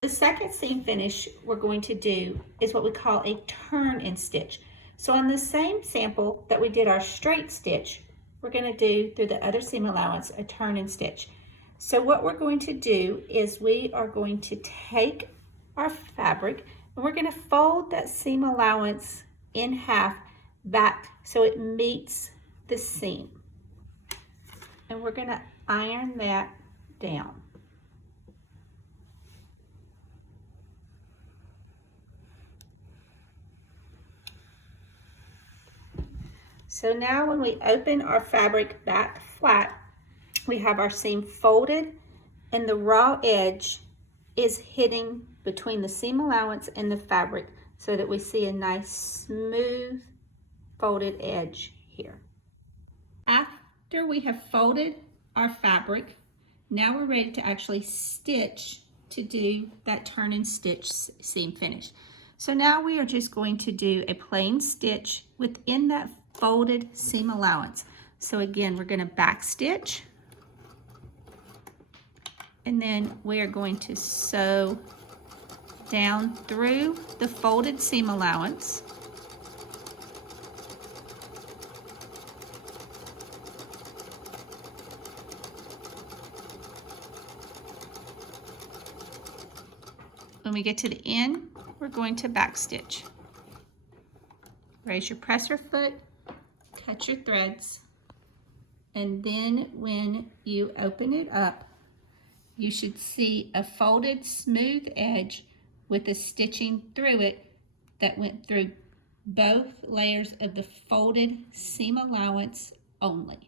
The second seam finish we're going to do is what we call a turn and stitch. So on the same sample that we did our straight stitch, we're going to do through the other seam allowance a turn and stitch. So what we're going to do is we are going to take our fabric and we're going to fold that seam allowance in half back so it meets the seam. And we're going to iron that down. So now when we open our fabric back flat, we have our seam folded and the raw edge is hitting between the seam allowance and the fabric so that we see a nice smooth folded edge here. After we have folded our fabric, now we're ready to actually stitch to do that turn and stitch seam finish. So now we are just going to do a plain stitch within that folded seam allowance. So again, we're going to back stitch and then we are going to sew down through the folded seam allowance. When we get to the end, we're going to back stitch. Raise your presser foot, cut your threads, and then when you open it up, you should see a folded smooth edge with a stitching through it that went through both layers of the folded seam allowance only.